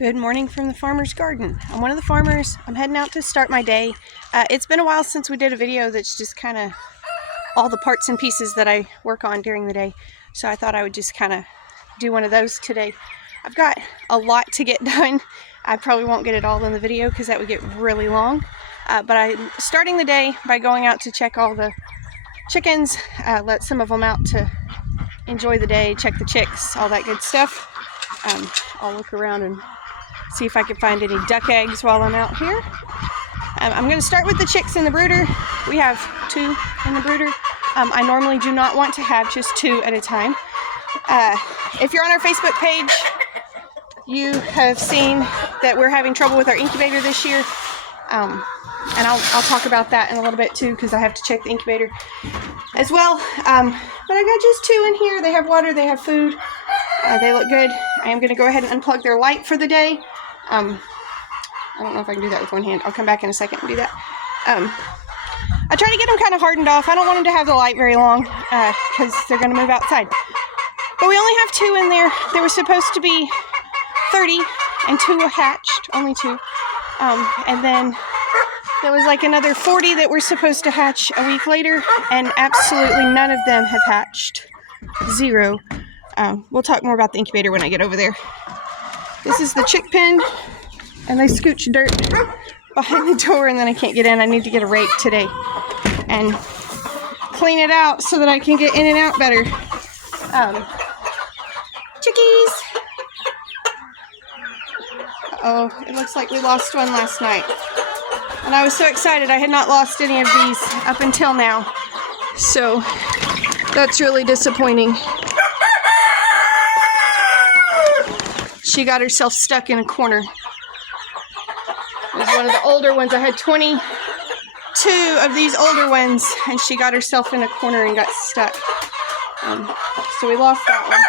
Good morning from the farmer's garden. I'm one of the farmers. I'm heading out to start my day. It's been a while since we did a video that's just kind of all the parts and pieces that I work on during the day. So I thought I would just kind of do one of those today. I've got a lot to get done. I probably won't get it all in the video because that would get really long. But I'm starting the day by going out to check all the chickens, let some of them out to enjoy the day, check the chicks, all that good stuff. I'll look around and see if I can find any duck eggs while I'm out here. I'm going to start with the chicks in the brooder. We have 2 in the brooder. I normally do not want to have just 2 at a time. If you're on our Facebook page, you have seen that we're having trouble with our incubator this year. And I'll talk about that in a little bit too, because I have to check the incubator as well. But I got just 2 in here. They have water, they have food. They look good. I am going to go ahead and unplug their light for the day. I don't know if I can do that with one hand. I'll come back in a second and do that. I try to get them kind of hardened off. I don't want them to have the light very long because they're going to move outside. But we only have 2 in there. There were supposed to be 30 and 2 hatched, only 2. And then there was like another 40 that were supposed to hatch a week later, and absolutely none of them have hatched. 0. We'll talk more about the incubator when I get over there. This is the chick pen, and they scooch dirt behind the door, and then I can't get in. I need to get a rake today and clean it out so that I can get in and out better. Chickies! Oh, it looks like we lost one last night. And I was so excited. I had not lost any of these up until now. So that's really disappointing. She got herself stuck in a corner. It was one of the older ones. I had 22 of these older ones, and she got herself in a corner and got stuck. So we lost that one.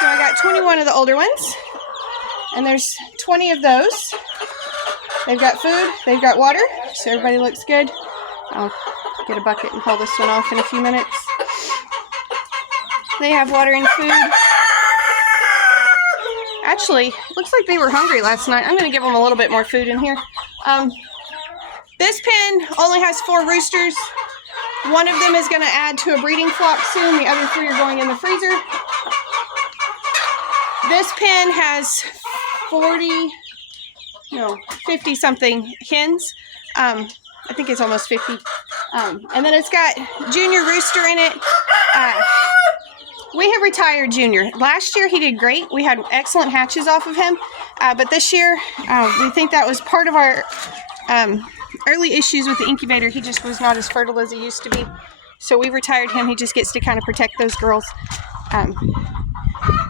So I got 21 of the older ones, and there's 20 of those. They've got food, they've got water, so everybody looks good. I'll get a bucket and haul this one off in a few minutes. They have water and food. Actually, it looks like they were hungry last night. I'm going to give them a little bit more food in here. This pen only has 4 roosters. One of them is going to add to a breeding flock soon. The other 3 are going in the freezer. This pen has 50 something hens. I think it's almost 50. And then it's got Junior Rooster in it. We have retired Junior. Last year he did great. We had excellent hatches off of him. But this year, we think that was part of our early issues with the incubator. He just was not as fertile as he used to be. So we retired him. He just gets to kind of protect those girls.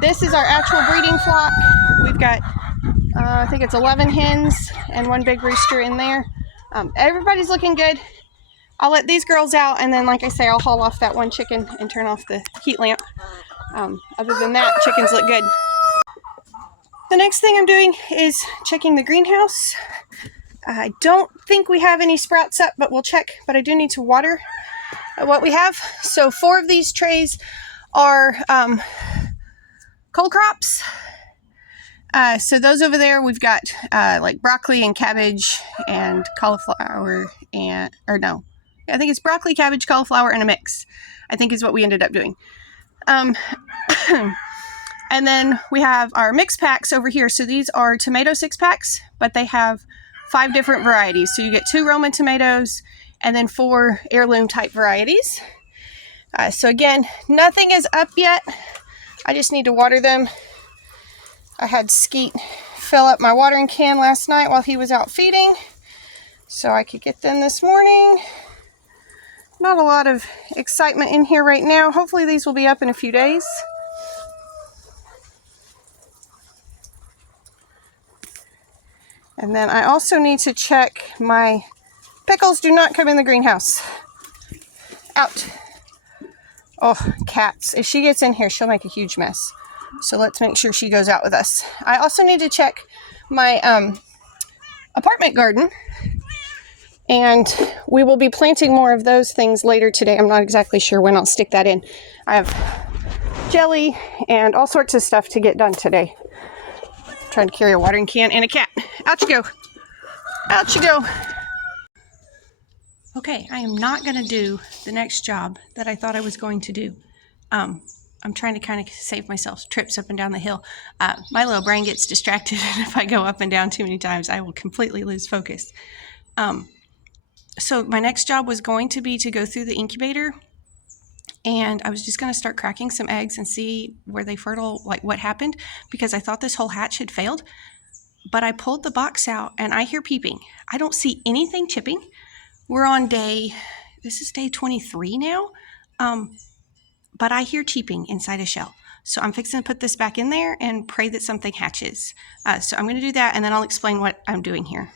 This is our actual breeding flock. We've got, I think it's 11 hens and 1 big rooster in there. Everybody's looking good. I'll let these girls out, and then, like I say, I'll haul off that 1 chicken and turn off the heat lamp. Other than that, chickens look good. The next thing I'm doing is checking the greenhouse. I don't think we have any sprouts up, but we'll check. But I do need to water what we have. So 4 of these trays are cole crops. So those over there, we've got like broccoli and cabbage and cauliflower I think it's broccoli, cabbage, cauliflower, and a mix, I think is what we ended up doing. And then we have our mix packs over here. So these are tomato 6-packs, but they have 5 different varieties. So you get 2 Roma tomatoes and then 4 heirloom type varieties. So again, nothing is up yet. I just need to water them. I had Skeet fill up my watering can last night while he was out feeding, so I could get them this morning. Not a lot of excitement in here right now. Hopefully these will be up in a few days. And then I also need to check my pickles. Do not come in the greenhouse. Out. Oh, cats. If she gets in here, she'll make a huge mess. So let's make sure she goes out with us. I also need to check my apartment garden. And we will be planting more of those things later today. I'm not exactly sure when I'll stick that in. I have jelly and all sorts of stuff to get done today. trying to carry a watering can and a cat. Out you go. Out you go. Okay, I am not going to do the next job that I thought I was going to do. I'm trying to kind of save myself trips up and down the hill. My little brain gets distracted, and if I go up and down too many times, I will completely lose focus. So my next job was going to be to go through the incubator, and I was just going to start cracking some eggs and see where they fertile, like what happened, because I thought this whole hatch had failed. But I pulled the box out, and I hear peeping. I don't see anything chipping. We're on this is day 23 now, but I hear cheeping inside a shell. So I'm fixing to put this back in there and pray that something hatches. So I'm going to do that, and then I'll explain what I'm doing here.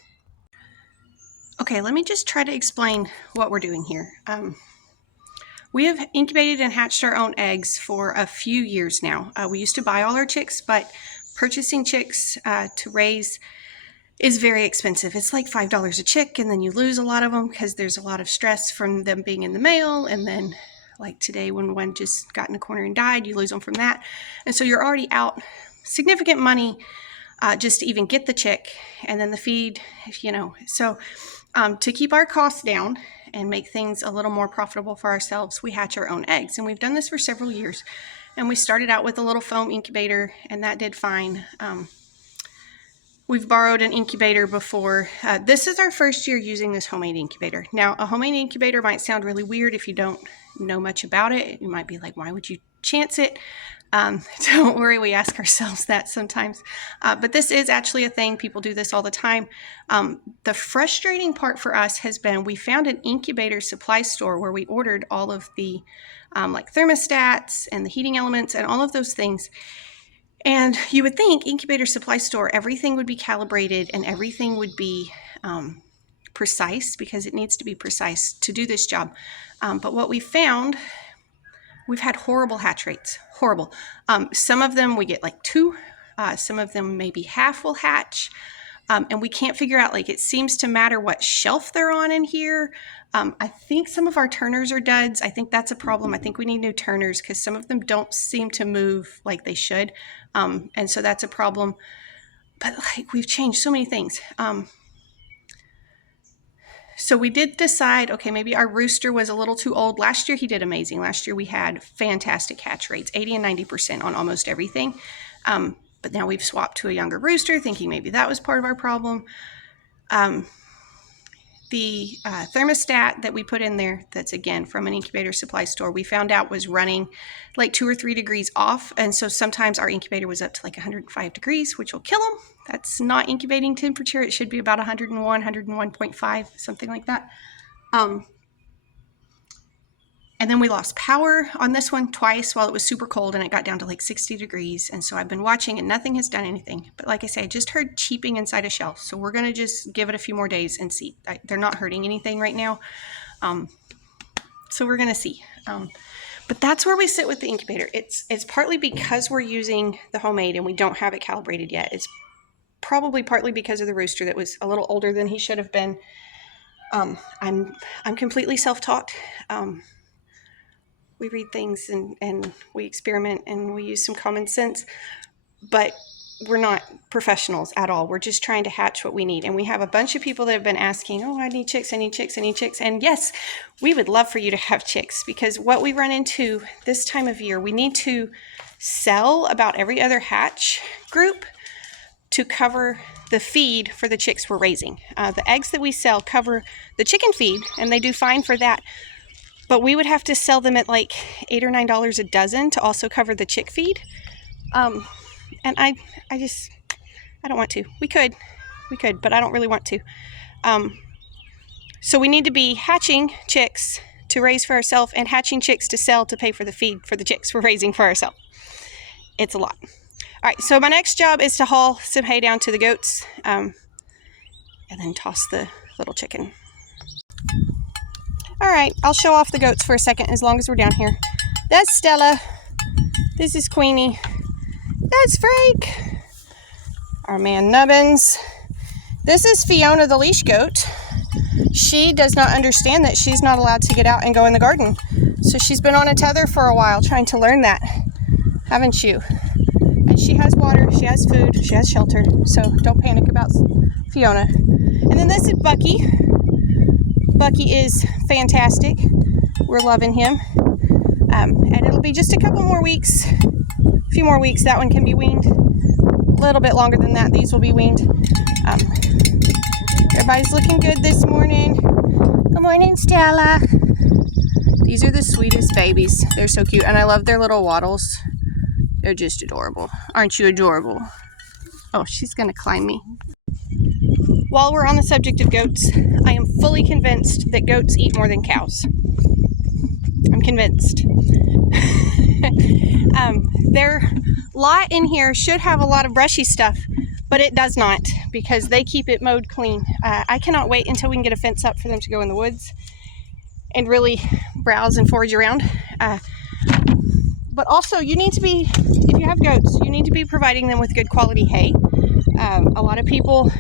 Okay, let me just try to explain what we're doing here. We have incubated and hatched our own eggs for a few years now. We used to buy all our chicks, but purchasing chicks to raise is very expensive. It's like $5 a chick, and then you lose a lot of them because there's a lot of stress from them being in the mail, and then like today when one just got in a corner and died, you lose them from that. And so you're already out significant money just to even get the chick, and then the feed, you know. So to keep our costs down and make things a little more profitable for ourselves, we hatch our own eggs, and we've done this for several years. And we started out with a little foam incubator, and that did fine. We've borrowed an incubator before. This is our first year using this homemade incubator. Now, a homemade incubator might sound really weird if you don't know much about it. You might be like, why would you chance it? Don't worry, we ask ourselves that sometimes. But this is actually a thing. People do this all the time. The frustrating part for us has been we found an incubator supply store where we ordered all of the like thermostats and the heating elements and all of those things. And you would think incubator supply store, everything would be calibrated and everything would be precise, because it needs to be precise to do this job. But what we found, we've had horrible hatch rates, horrible. Some of them we get like 2, some of them maybe half will hatch. And we can't figure out, like, it seems to matter what shelf they're on in here. I think some of our turners are duds. I think that's a problem. I think we need new turners because some of them don't seem to move like they should. And so that's a problem. But like, we've changed so many things. So we did decide, okay, maybe our rooster was a little too old. Last year he did amazing. Last year we had fantastic hatch rates, 80 and 90% on almost everything. But now we've swapped to a younger rooster, thinking maybe that was part of our problem. The thermostat that we put in there, that's again from an incubator supply store, we found out was running like 2 or 3 degrees off. And so sometimes our incubator was up to like 105 degrees, which will kill them. That's not incubating temperature. It should be about 101, 101.5, something like that. And then we lost power on this one twice while it was super cold, and it got down to like 60 degrees. And so I've been watching and nothing has done anything. But like I say, I just heard cheeping inside a shell. So we're going to just give it a few more days and see. They're not hurting anything right now. So we're going to see. But that's where we sit with the incubator. It's partly because we're using the homemade and we don't have it calibrated yet. It's probably partly because of the rooster that was a little older than he should have been. I'm completely self-taught. We read things and we experiment and we use some common sense, but we're not professionals at all. We're just trying to hatch what we need. And we have a bunch of people that have been asking, oh, I need chicks, I need chicks, I need chicks. And yes, we would love for you to have chicks, because what we run into this time of year, we need to sell about every other hatch group to cover the feed for the chicks we're raising. The eggs that we sell cover the chicken feed, and they do fine for that. But we would have to sell them at like $8 or $9 a dozen to also cover the chick feed. And I don't want to. We could, but I don't really want to. So we need to be hatching chicks to raise for ourselves and hatching chicks to sell to pay for the feed for the chicks we're raising for ourselves. It's a lot. All right, so my next job is to haul some hay down to the goats and then toss the little chicken. All right, I'll show off the goats for a second as long as we're down here. That's Stella. This is Queenie. That's Frank. Our man Nubbins. This is Fiona the leash goat. She does not understand that she's not allowed to get out and go in the garden. So she's been on a tether for a while trying to learn that, haven't you? And And she has water, she has food, she has shelter. So don't panic about Fiona. And then this is Bucky. Bucky is fantastic. We're loving him. And it'll be just a couple more weeks, a few more weeks. That one can be weaned. A little bit longer than that, these will be weaned. Everybody's looking good this morning. Good morning, Stella. These are the sweetest babies. They're so cute, and I love their little waddles. They're just adorable. Aren't you adorable? Oh, she's gonna climb me. While we're on the subject of goats, I am fully convinced that goats eat more than cows. I'm convinced. Their lot in here should have a lot of brushy stuff, but it does not, because they keep it mowed clean. I cannot wait until we can get a fence up for them to go in the woods and really browse and forage around. But also, you need to be, if you have goats, you need to be providing them with good quality hay. A lot of people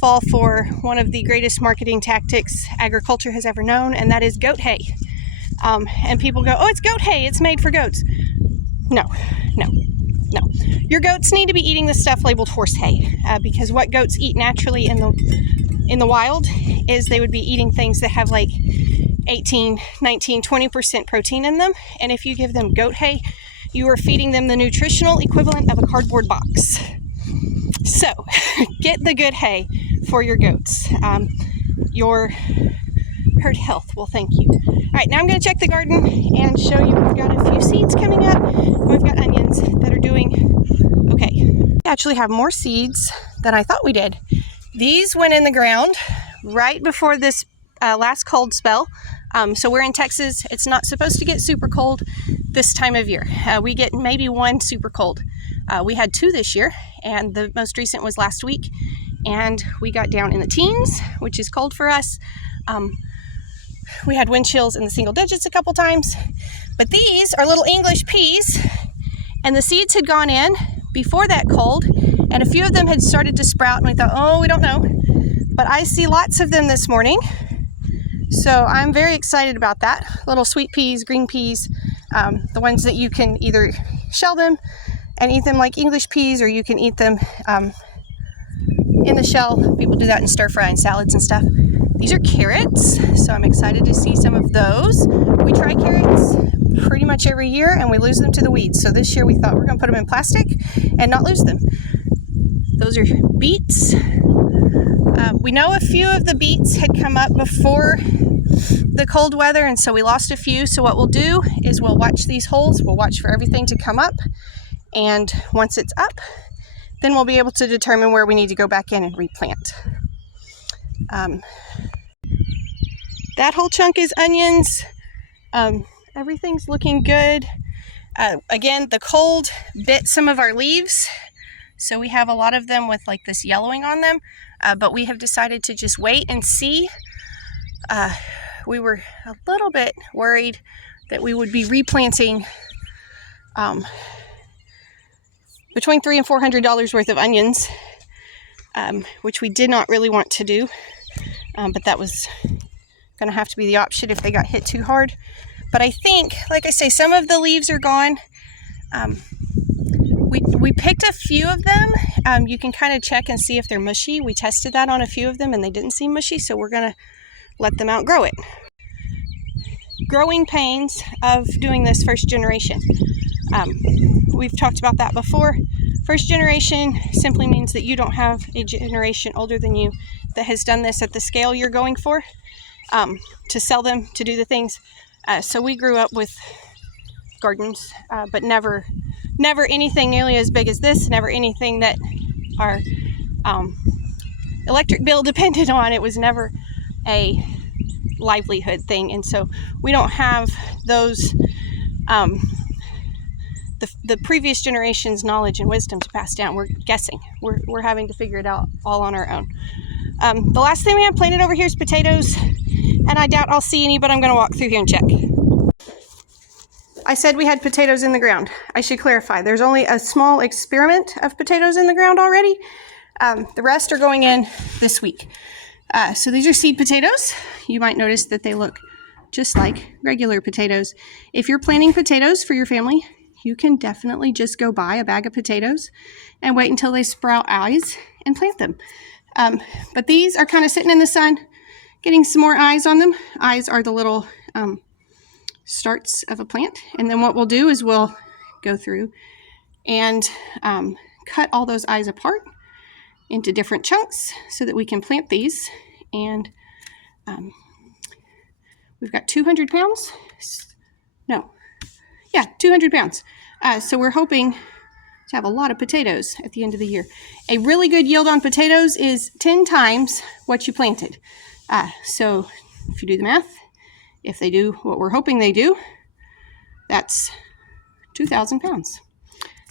fall for one of the greatest marketing tactics agriculture has ever known, and that is goat hay. And people go, oh, it's goat hay, it's made for goats. No. Your goats need to be eating the stuff labeled horse hay, because what goats eat naturally in the wild is they would be eating things that have like 18, 19, 20% protein in them. And if you give them goat hay, you are feeding them the nutritional equivalent of a cardboard box. So get the good hay for your goats. Your herd health will thank you. All right, now I'm going to check the garden and show you we've got a few seeds coming up. We've got onions that are doing okay. We actually have more seeds than I thought we did. These went in the ground right before this last cold spell. So we're in Texas. It's not supposed to get super cold this time of year. We get maybe one super cold. We had 2 this year, and the most recent was last week, and we got down in the teens, which is cold for us. We had wind chills in the single digits a couple times, but these are little English peas, and the seeds had gone in before that cold, and a few of them had started to sprout, and we thought, oh, we don't know, but I see lots of them this morning, so I'm very excited about that. Little sweet peas, green peas, the ones that you can either shell them and eat them like English peas, or you can eat them in the shell. People do that in stir fry and salads and stuff. These are carrots, so I'm excited to see some of those. We try carrots pretty much every year, and we lose them to the weeds. So this year we thought we're going to put them in plastic and not lose them. Those are beets. We know a few of the beets had come up before the cold weather, and so we lost a few. So what we'll do is we'll watch these holes. We'll watch for everything to come up, and once it's up, then we'll be able to determine where we need to go back in and replant. That whole chunk is onions. Everything's looking good. Again, the cold bit some of our leaves, so we have a lot of them with like this yellowing on them, but we have decided to just wait and see. We were a little bit worried that we would be replanting between $300 and $400 worth of onions, which we did not really want to do, but that was going to have to be the option if they got hit too hard. But I think, like I say, some of the leaves are gone. We picked a few of them. You can kind of check and see if they're mushy. We tested that on a few of them and they didn't seem mushy, so we're going to let them outgrow it. Growing pains of doing this first generation. We've talked about that before. First generation simply means that you don't have a generation older than you that has done this at the scale you're going for, to sell them, to do the things. So we grew up with gardens, but never anything nearly as big as this, never anything that our electric bill depended on. It was never a livelihood thing, and so we don't have those the previous generation's knowledge and wisdom to pass down. We're guessing. We're having to figure it out all on our own. The last thing we have planted over here is potatoes, and I doubt I'll see any, but I'm going to walk through here and check. I said we had potatoes in the ground. I should clarify. There's only a small experiment of potatoes in the ground already. The rest are going in this week. So these are seed potatoes. You might notice that they look just like regular potatoes. If you're planting potatoes for your family, you can definitely just go buy a bag of potatoes and wait until they sprout eyes and plant them. But these are kind of sitting in the sun, getting some more eyes on them. Eyes are the little starts of a plant. And then what we'll do is we'll go through and cut all those eyes apart into different chunks so that we can plant these. And we've got 200 pounds. No, yeah, 200 pounds. So we're hoping to have a lot of potatoes at the end of the year. A really good yield on potatoes is 10 times what you planted. So if you do the math, if they do what we're hoping they do, that's 2,000 pounds.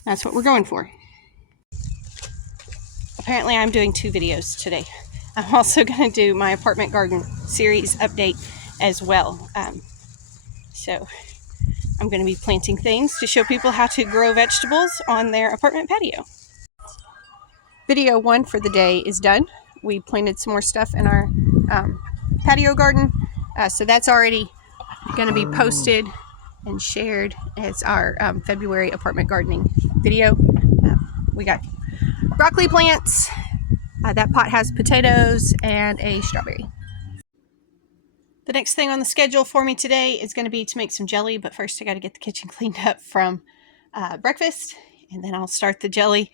That's what we're going for. Apparently I'm doing 2 videos today. I'm also going to do my apartment garden series update as well. So I'm going to be planting things to show people how to grow vegetables on their apartment patio. Video 1 for the day is done. We planted some more stuff in our patio garden. So that's already going to be posted and shared as our February apartment gardening video. We got broccoli plants. That pot has potatoes and a strawberry. The next thing on the schedule for me today is going to be to make some jelly, but first I got to get the kitchen cleaned up from breakfast, and then I'll start the jelly.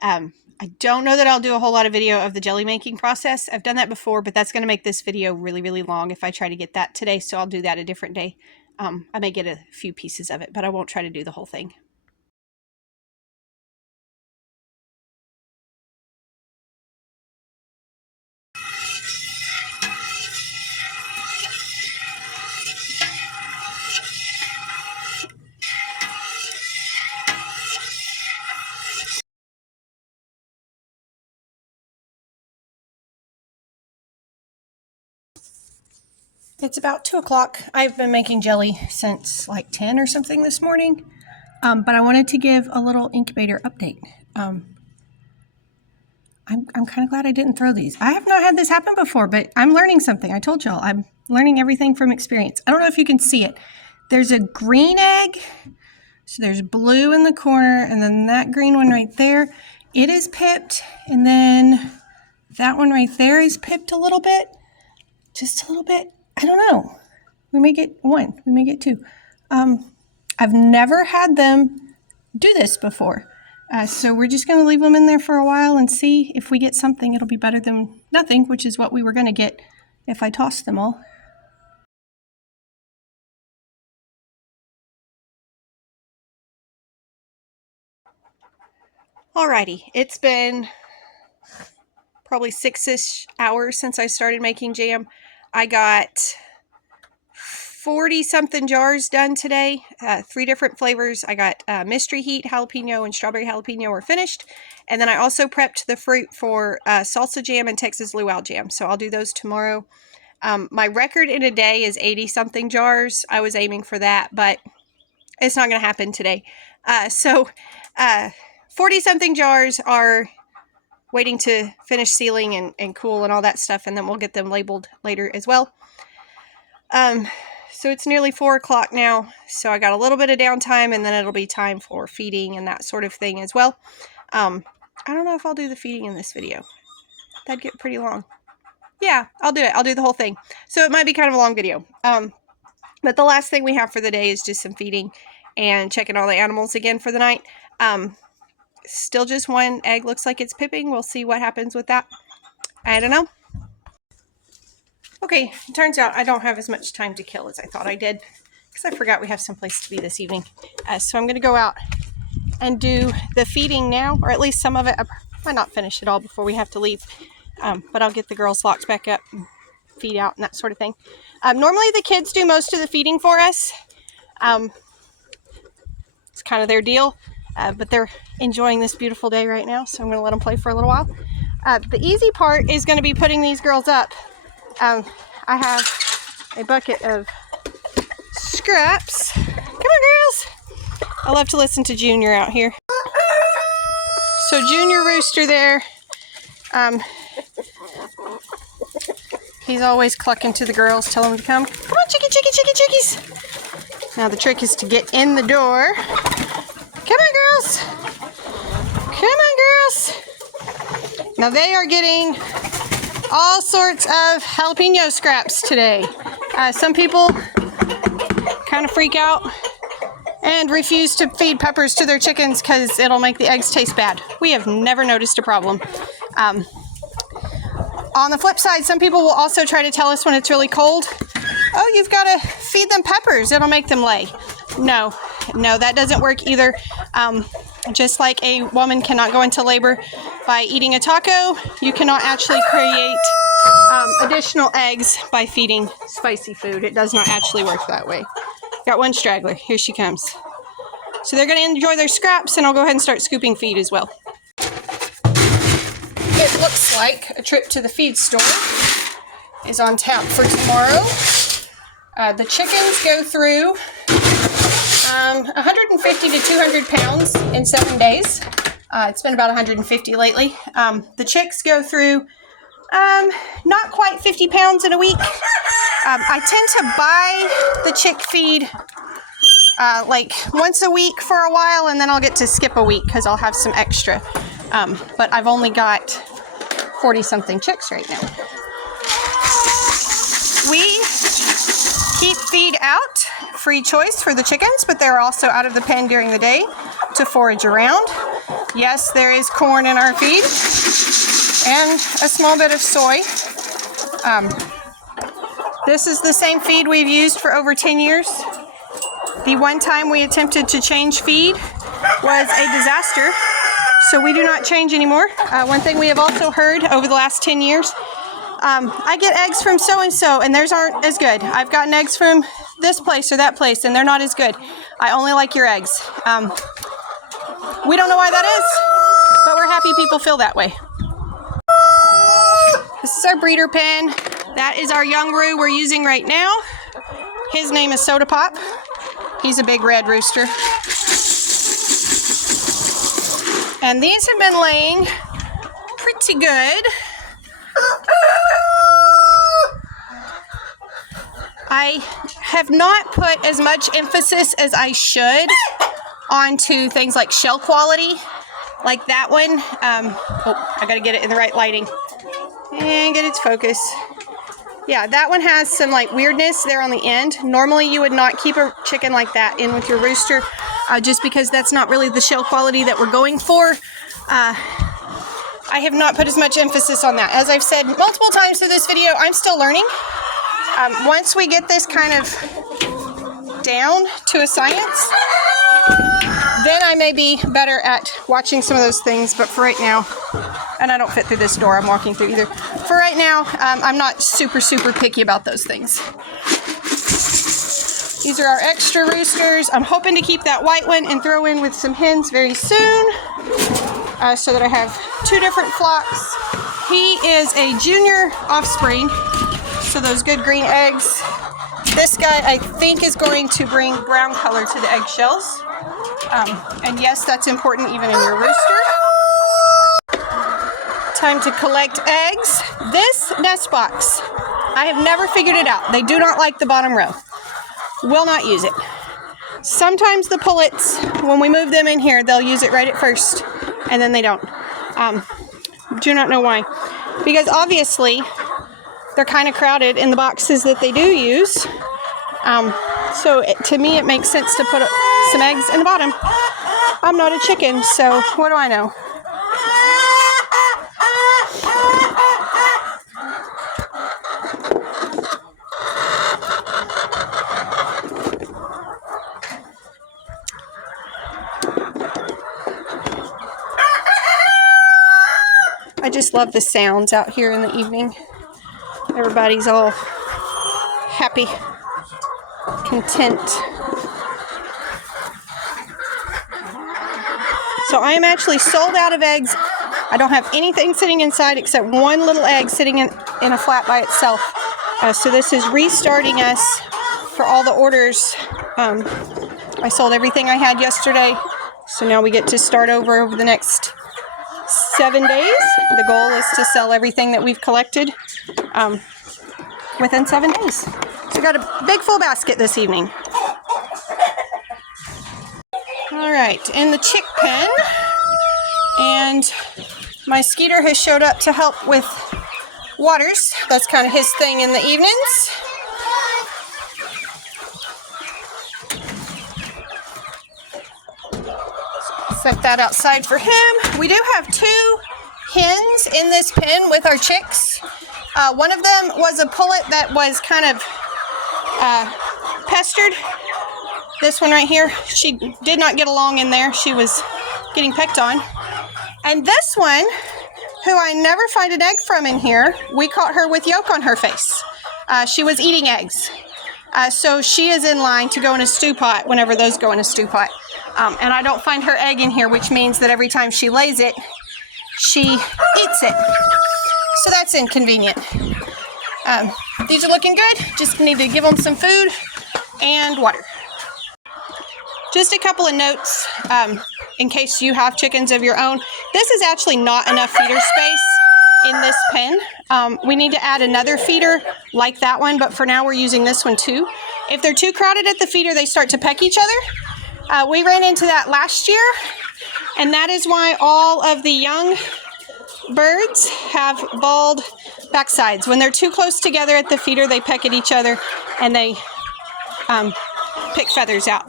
I don't know that I'll do a whole lot of video of the jelly making process. I've done that before, but that's going to make this video really, really long if I try to get that today, so I'll do that a different day. I may get a few pieces of it, but I won't try to do the whole thing. It's about 2 o'clock. I've been making jelly since like 10 or something this morning, but I wanted to give a little incubator update. I'm kind of glad I didn't throw these. I have not had this happen before, but I'm learning something. I told y'all, I'm learning everything from experience. I don't know if you can see it. There's a green egg, so there's blue in the corner, and then that green one right there, it is pipped, and then that one right there is pipped a little bit, just a little bit. I don't know. We may get 1. We may get 2. I've never had them do this before. So we're just going to leave them in there for a while and see if we get something. It'll be better than nothing, which is what we were going to get if I tossed them all. Alrighty, it's been probably 6-ish hours since I started making jam. I got 40-something jars done today, 3 different flavors. I got Mystery Heat jalapeno and strawberry jalapeno are finished. And then I also prepped the fruit for salsa jam and Texas luau jam. So I'll do those tomorrow. My record in a day is 80-something jars. I was aiming for that, but it's not going to happen today. 40-something jars are waiting to finish sealing and cool and all that stuff, and then we'll get them labeled later as well. So it's nearly 4 o'clock now, so I got a little bit of downtime, and then it'll be time for feeding and that sort of thing as well. I don't know if I'll do the feeding in this video. That'd get pretty long. Yeah, I'll do it. I'll do the whole thing. So it might be kind of a long video. But the last thing we have for the day is just some feeding and checking all the animals again for the night. Still just 1 egg looks like it's pipping. We'll see what happens with that. I don't know. Okay, it turns out I don't have as much time to kill as I thought I did, because I forgot we have someplace to be this evening. So I'm going to go out and do the feeding now, or at least some of it. I might not finish it all before we have to leave, but I'll get the girls locked back up and feed out and that sort of thing. Normally the kids do most of the feeding for us. It's kind of their deal. But they're enjoying this beautiful day right now, so I'm going to let them play for a little while. The easy part is going to be putting these girls up. I have a bucket of scraps. Come on, girls. I love to listen to Junior out here. So Junior Rooster there, he's always clucking to the girls, tell them to come. Come on, chickies. Now the trick is to get in the door Come on, girls. Come on, girls. Now they are getting all sorts of jalapeno scraps today. Some people kind of freak out and refuse to feed peppers to their chickens because it'll make the eggs taste bad. We have never noticed a problem. On the flip side, some people will also try to tell us when it's really cold, oh, you've got to feed them peppers, it'll make them lay. No, that doesn't work either. Just like a woman cannot go into labor by eating a taco, you cannot actually create additional eggs by feeding spicy food. It does not actually work that way. Got one straggler. Here she comes. So they're going to enjoy their scraps, and I'll go ahead and start scooping feed as well. It looks like a trip to the feed store is on tap for tomorrow. The chickens go through 150 to 200 pounds in 7 days. It's been about 150 lately. The chicks go through not quite 50 pounds in a week. I tend to buy the chick feed like once a week for a while, and then I'll get to skip a week because I'll have some extra. But I've only got 40-something chicks right now. We keep feed out, free choice for the chickens, but they're also out of the pen during the day to forage around. Yes, there is corn in our feed and a small bit of soy. This is the same feed we've used for over 10 years. The one time we attempted to change feed was a disaster, so we do not change anymore. One thing we have also heard over the last 10 years, I get eggs from so-and-so and theirs aren't as good. I've gotten eggs from this place or that place and they're not as good. I only like your eggs. We don't know why that is, but we're happy people feel that way. This is our breeder pen. That is our young roux we're using right now. His name is Soda Pop. He's a big red rooster. And these have been laying pretty good. I have not put as much emphasis as I should onto things like shell quality, like that one. Oh, I gotta get it in the right lighting and get its focus. Yeah, that one has some like weirdness there on the end. Normally you would not keep a chicken like that in with your rooster, just because that's not really the shell quality that we're going for. I have not put as much emphasis on that. As I've said multiple times through this video, I'm still learning. Once we get this kind of down to a science, then I may be better at watching some of those things, but for right now, and I don't fit through this door I'm walking through either. For right now, I'm not super picky about those things. These are our extra roosters. I'm hoping to keep that white one and throw in with some hens very soon, so that I have two different flocks. He is a junior offspring, so those good green eggs. This guy, I think, is going to bring brown color to the eggshells. And yes, that's important even in your rooster. Time to collect eggs. This nest box, I have never figured it out. They do not like the bottom row. Will not use it. Sometimes the pullets, when we move them in here, they'll use it right at first, and then they don't. Do not know why. Because obviously, they're kind of crowded in the boxes that they do use. To me, it makes sense to put some eggs in the bottom. I'm not a chicken, so what do I know? I just love the sounds out here in the evening. Everybody's all happy, content. So I am actually sold out of eggs. I don't have anything sitting inside except one little egg sitting in a flat by itself. So this is restarting us for all the orders. I sold everything I had yesterday. So now we get to start over the next 7 days. The goal is to sell everything that we've collected within 7 days. So we got a big full basket this evening. All right, in the chick pen, and my Skeeter has showed up to help with waters. That's kind of his thing in the evenings. Set that outside for him. We do have 2 hens in this pen with our chicks. One of them was a pullet that was kind of pestered. This one right here, she did not get along in there. She was getting pecked on. And this one, who I never find an egg from in here, we caught her with yolk on her face. She was eating eggs. So she is in line to go in a stew pot whenever those go in a stew pot. And I don't find her egg in here, which means that every time she lays it, she eats it. So that's inconvenient. These are looking good. Just need to give them some food and water. Just a couple of notes in case you have chickens of your own. This is actually not enough feeder space in this pen. We need to add another feeder like that one, but for now we're using this one too. If they're too crowded at the feeder, they start to peck each other. We ran into that last year, and that is why all of the young birds have bald backsides. When they're too close together at the feeder, they peck at each other and they pick feathers out.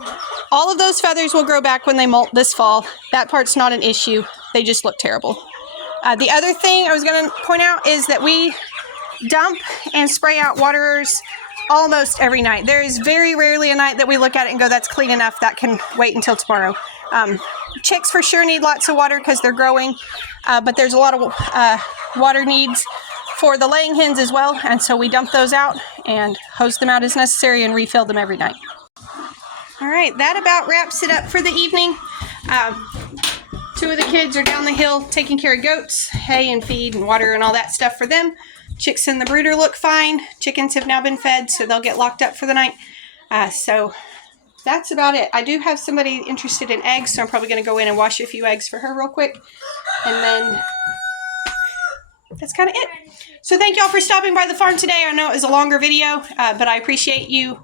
All of those feathers will grow back when they molt this fall. That part's not an issue. They just look terrible. The other thing I was going to point out is that we dump and spray out waterers almost every night. There is very rarely a night that we look at it and go, that's clean enough, that can wait until tomorrow. Chicks for sure need lots of water because they're growing, but there's a lot of water needs for the laying hens as well, and so we dump those out and hose them out as necessary and refill them every night. All right, that about wraps it up for the evening. 2 of the kids are down the hill taking care of goats, hay and feed and water and all that stuff for them. Chicks in the brooder look fine. Chickens have now been fed, so they'll get locked up for the night. So that's about it. I do have somebody interested in eggs, so I'm probably going to go in and wash a few eggs for her real quick. And then that's kind of it. So thank y'all for stopping by the farm today. I know it was a longer video, but I appreciate you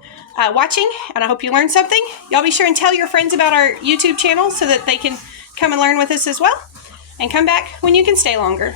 watching, and I hope you learned something. Y'all be sure and tell your friends about our YouTube channel so that they can come and learn with us as well. And come back when you can stay longer.